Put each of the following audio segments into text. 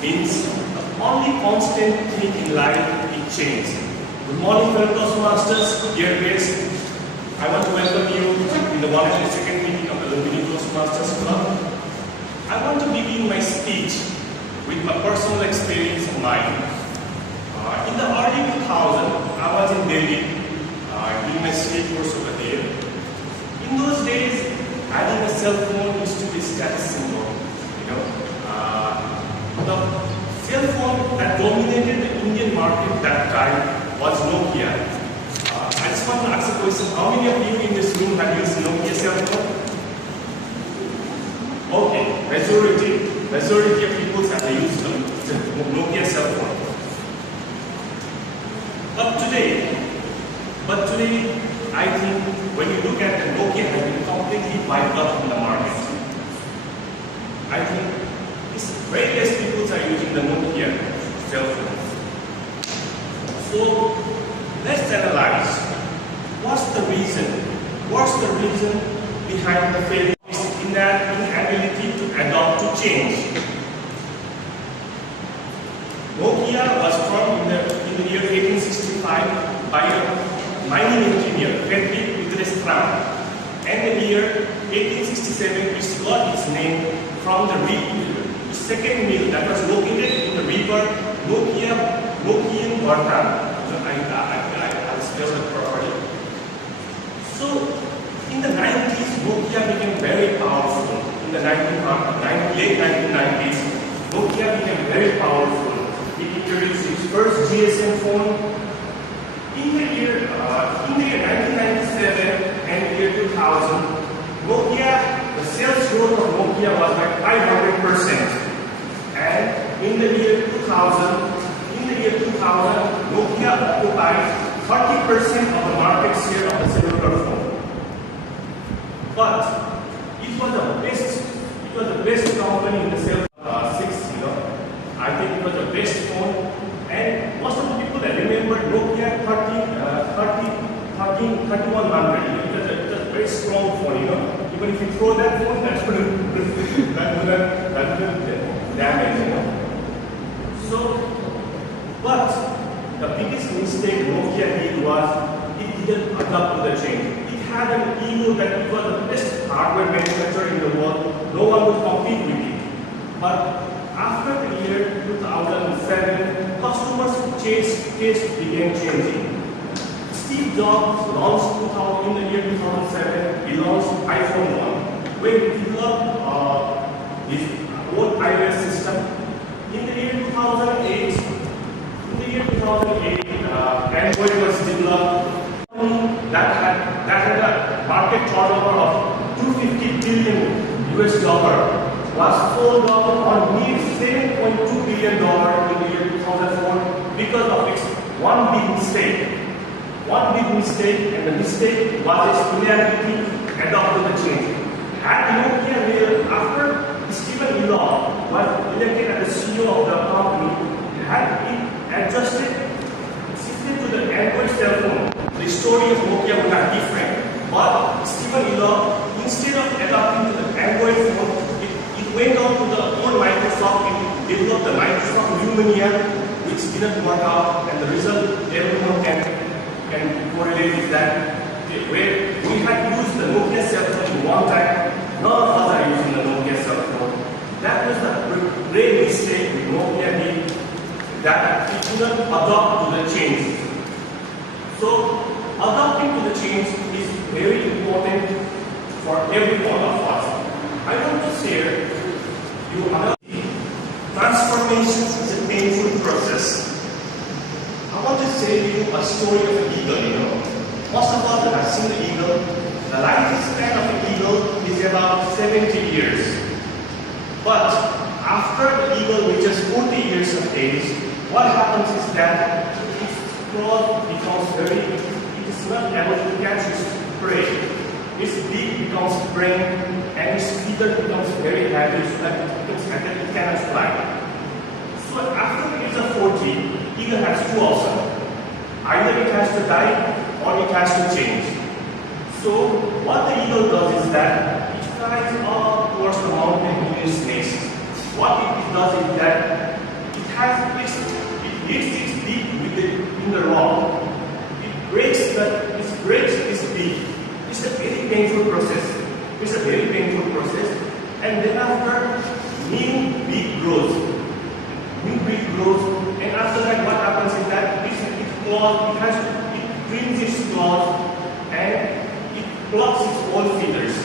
means the only constant thing in life is change. Good morning, fellow Toastmasters, dear guests. I want to welcome you in the 102nd meeting of the Lumpini Toastmasters Club. I want to begin my speech with my personal experience of mine. In the early 2000s, I was in Delhi doing my state course over there. In those days, having a cell phone used to be a status symbol. The cell phone that dominated the Indian market that time was Nokia. I just want to ask a question: how many of you in this room have used Nokia cell phone? Okay, majority of people have used the Nokia cell phone. But today, I think when you look at the Nokia has been completely wiped out from the market. I think very less people are using the Nokia cell phones. So let's analyze what's the reason behind the failure in that inability to adapt to change. Nokia was formed in the year 1865 by a mining engineer, Frederick Wittgenstein, and in the year 1867 it got its name from the second mill that was located in the river Nokian Vartan. I'll spell it properly. So in the 90s, Nokia became very powerful. In the late 1990s, Nokia became very powerful. It introduced its first GSM phone. In the year 1997 and the year 2000, Nokia, the sales growth of Nokia was like 500%. And in the year 2000, Nokia occupied 30% of the market share of the cellular phone. But it was the best company in the cellular 6. I think it was the best phone. And most of the people that remember Nokia 3100. It was a very strong phone. Even if you throw that phone, that's going to damage. So, but the biggest mistake Nokia did was it didn't adapt to the change. It had an ego that it was the best hardware manufacturer in the world. No one would compete with it. But after the year 2007, customers' taste began changing. Steve Jobs launched in the year 2007. He launched iPhone 1. When he developed his own iOS system. In the year 2008, Android was developed. That had a market turnover of $250 billion was sold off on near $7.2 billion in the year 2004 because of its one big mistake. And the mistake was its inability to adapt to the change. Had Nokia, after Stephen Elon was elected as the CEO of the company, had it adjusted to the Android cell phone, the story of Nokia would have different. But Stephen Elon, instead of adapting to the Android phone, it went on to the old Microsoft. It developed the Microsoft Lumia, which didn't work out, and the result everyone can correlate with that. Where we had used the Nokia cell phone one time, none of us are using the Nokia cell phone. That was the great mistake with Nokia did, that it did not adapt to the change. So, adapting to the change is very important for every one of us. I want to share you another transformation is a painful process. I want to share you a story of an eagle. Most of us have seen the eagle. The lifespan of an eagle is about 70 years. But after the eagle reaches 40 years of age, what happens is that its claw becomes it is not able to catch its prey. Its beak becomes sprained and its feather becomes very heavy so that it cannot fly. So after the age of 40, eagle has two options. Either it has to die or it has to change. So what the eagle does is that it flies up towards the mountain in its nest. What it does is that hits its beak in the rock, it breaks its beak. It's a very painful process. It's a very painful process. And then after, new beak grows. New beak grows. And after that, what happens is that it trims its claws and it plucks its own feathers.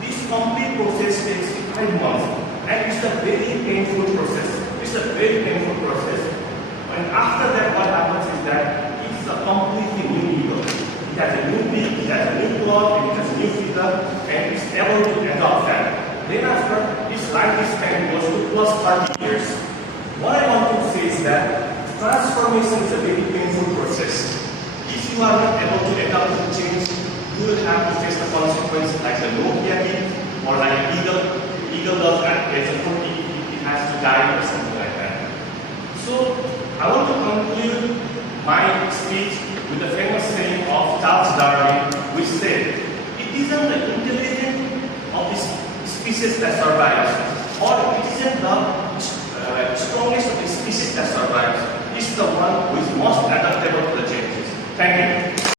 This complete process takes 5 months. And it's a very painful process. It's a very painful process. And after that, what happens is that it's a completely new eagle. It has a new beak, it has a new claw, and it has a new feather, and it's able to adopt that. Then after, its lifespan goes to plus 30 years. What I want to say is that transformation is a very painful process. If you are not able to adapt to change, you will have to face the consequences like the Nokia kid or like an eagle. Eagle does that, it has to die or something like that. So, I want to conclude my speech with the famous saying of Charles Darwin, which said, it isn't the intelligence of this species that survives, or it isn't the strongest